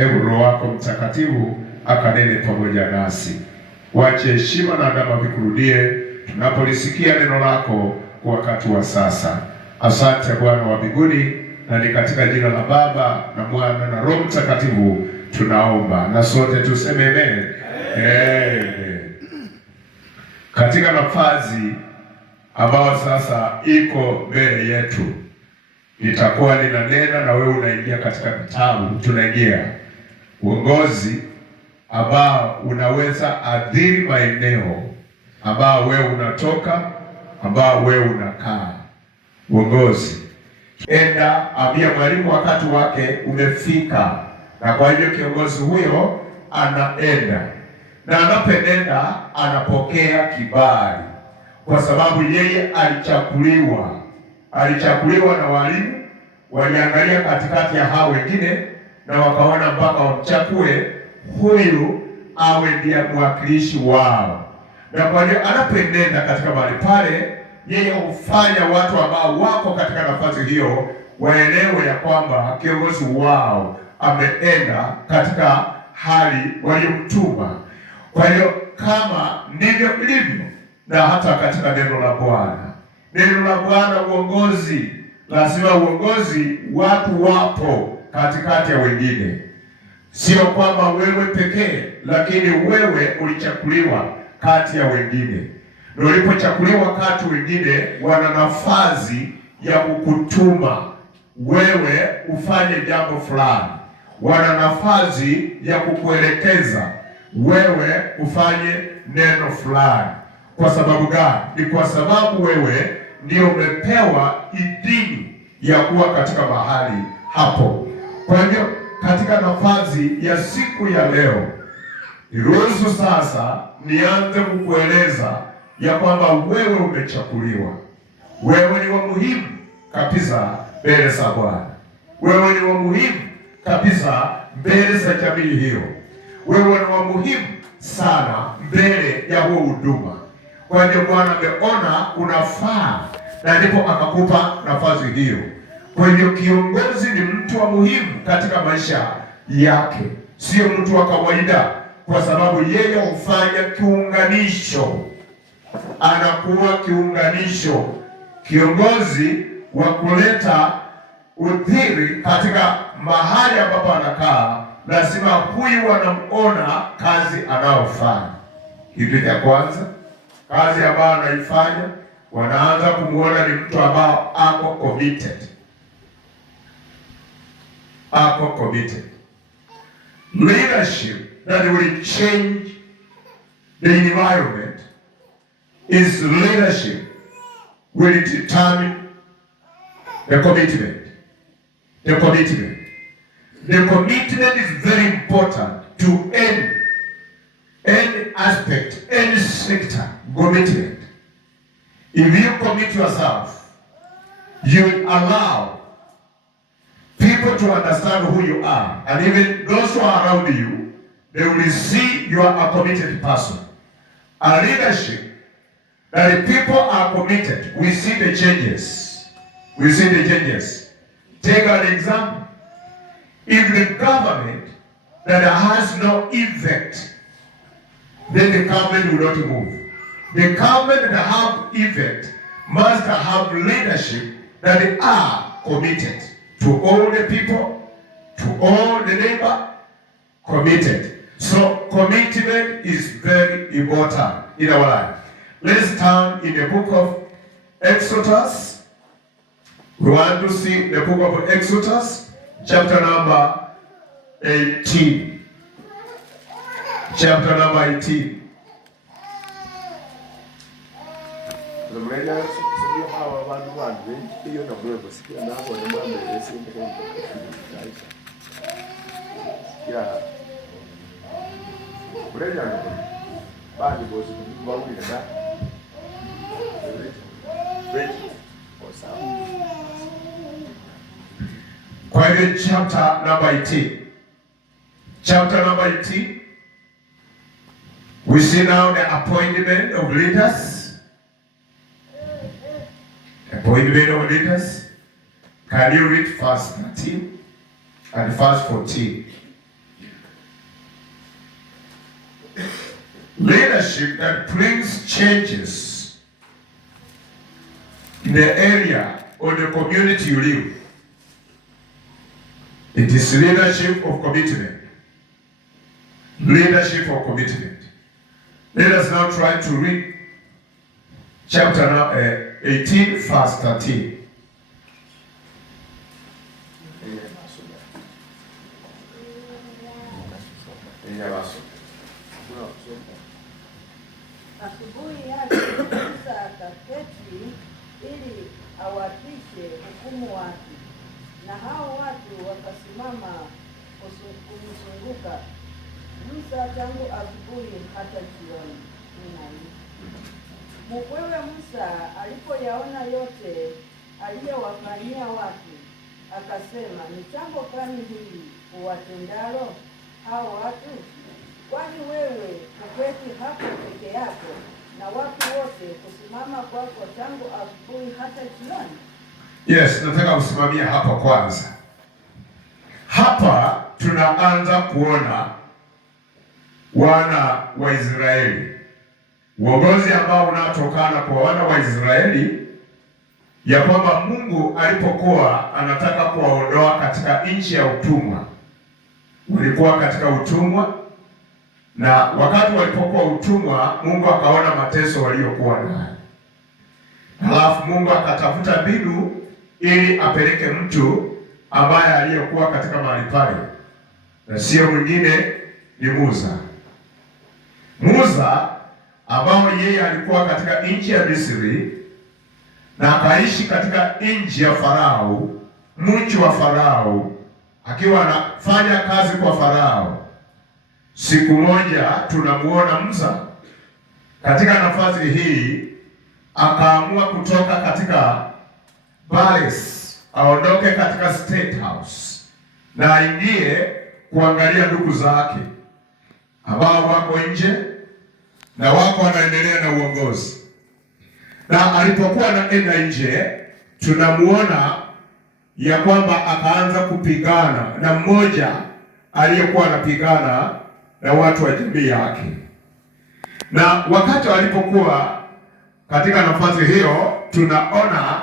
Hebu Roho wako Mtakatifu akanene pamoja nasi. Wache heshima na adama vikurudie tunapolisikia neno lako kwa wakati wa sasa. Asante Bwana wa mbinguni, na ni katika jina la Baba na Mwana na Roho Mtakatifu tunaomba, na sote tuseme amen. Amen. Katika nafasi ambayo sasa iko mbele yetu, nitakuwa ninanena na wewe unaingia katika kitabu. Tunaingia uongozi ambao unaweza adhiri maeneo ambao wewe unatoka, ambao wewe unakaa. Uongozi, enda ambia mwalimu wakati wake umefika, na kwa hivyo kiongozi huyo anaenda, na anapoenda anapokea kibali, kwa sababu yeye alichaguliwa na walimu. Waliangalia katikati ya hao wengine na wakaona mpaka wamchakue huyu awe ndiye mwakilishi wao. Na kwa hiyo anapoenda katika mahali pale, yeye hufanya watu ambao wako katika nafasi hiyo waelewe ya kwamba kiongozi wao ameenda katika hali waliomtuma. Kwa hiyo kama ndivyo ilivyo na hata katika neno la Bwana, uongozi lazima watu wapo katikati ya wengine. Sio kwamba wewe pekee, lakini wewe ulichakuliwa kati ya wengine. Na ulipochakuliwa kati wengine, wana nafasi ya kukutuma wewe ufanye jambo fulani. Wana nafasi ya kukuelekeza wewe ufanye neno fulani. Kwa sababu gani? Ni kwa sababu wewe ndio umepewa idhini ya kuwa katika mahali hapo. Kwa hivyo katika nafasi ya siku ya leo, niruhusu sasa nianze kukueleza ya kwamba wewe umechakuliwa. Wewe ni wa muhimu kabisa mbele za Bwana. Wewe ni wa muhimu kabisa mbele za jamii hiyo. Wewe ni wa muhimu sana mbele ya huo huduma. Kwa hiyo Bwana ameona unafaa, na ndipo akakupa nafasi hiyo. Kwa hivyo kiongozi ni mtu wa muhimu katika maisha yake, sio mtu wa kawaida, kwa sababu yeye hufanya kiunganisho. Anakuwa kiunganisho, kiongozi wa kuleta udhiri katika mahali ambapo anakaa. Lazima huyu wanamuona kazi anayofanya. Kitu cha kwanza, kazi ambayo anaifanya, wanaanza kumuona ni mtu ambao ako committed. Leadership that will change the environment is leadership will determine the commitment. The commitment is very important to any aspect, any sector. Commitment. If you commit yourself, you will allow people to understand who you are, and even those who are around you, they will see you are a committed person. A leadership that people are committed, we see the changes. Take an example. If the government that has no effect, then the government will not move. The government that have effect must have leadership that are committed to all the people, to all the neighbor, committed. So commitment is very important in our life. Let's turn in the book of Exodus. We want to see the book of Exodus, chapter number 18. Chapter number 18. Kwa hivyo chapter number 18. Chapter number 18. We see now the appointment of leaders. Appointment of leaders. Can you read verse 13 and verse 14? Leadership that brings changes in the area or the community you live. It is leadership of commitment. Leadership of commitment. Let us now try to read chapter 18, verse 13. Asubuhi yake Musa akaketi ili awapishe hukumu wake, na hao watu wakasimama kumzunguka Musa tangu asubuhi hata jioni. Mkwewe Musa alipoyaona yote aliyowafanyia watu, akasema, ni jambo gani hili uwatendalo hao watu? Kwani wewe kuketi hapo peke yako na watu wote kusimama kwako tangu asubuhi hata jioni? Yes, nataka kusimamia hapo kwanza. Hapa tunaanza kuona wana wa Israeli, uongozi ambao unatokana kwa wana wa Israeli, ya kwamba Mungu alipokuwa anataka kuwaondoa katika nchi ya utumwa. Walikuwa katika utumwa, na wakati walipokuwa utumwa, Mungu akaona mateso waliokuwa nayo. Halafu Mungu akatafuta mbinu ili apeleke mtu ambaye aliyokuwa katika mahali pale, na sio mwingine ni Musa. Musa ambao yeye alikuwa katika nchi ya Misri na akaishi katika nchi ya Farao, mji wa Farao, akiwa anafanya kazi kwa Farao. Siku moja tunamuona Musa katika nafasi hii akaamua kutoka katika palace, aondoke katika state house na aingie kuangalia ndugu zake ambao wako nje na wako wanaendelea na uongozi. Na alipokuwa anaenda nje, tunamuona ya kwamba akaanza kupigana na mmoja aliyekuwa anapigana na watu wa jamii yake. Na wakati walipokuwa katika nafasi hiyo, tunaona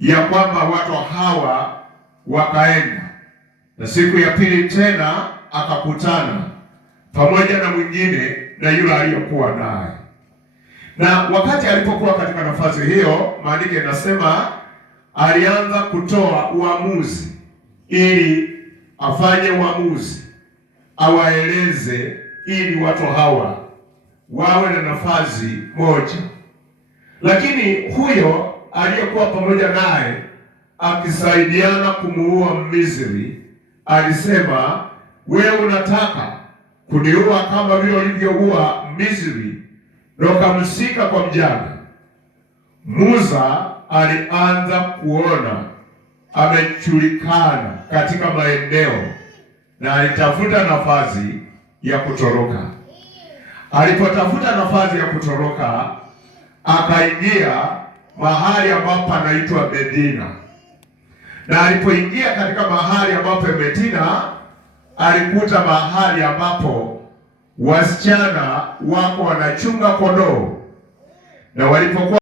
ya kwamba watu hawa wakaenda, na siku ya pili tena akakutana pamoja na mwingine na yule aliyokuwa naye. Na wakati alipokuwa katika nafasi hiyo, maandiko yanasema alianza kutoa uamuzi, ili afanye uamuzi, awaeleze, ili watu hawa wawe na nafasi moja. Lakini huyo aliyekuwa pamoja naye akisaidiana kumuua Misri alisema, wewe unataka kuniua kama vile ulivyoua Misri na ukamshika kwa mjane. Musa alianza kuona amejulikana katika maeneo na alitafuta nafasi ya kutoroka. Alipotafuta nafasi ya kutoroka, akaingia mahali ambapo panaitwa Medina. Na alipoingia katika mahali ambapo Medina, alikuta mahali ambapo wasichana wako wanachunga kondoo, na walipokuwa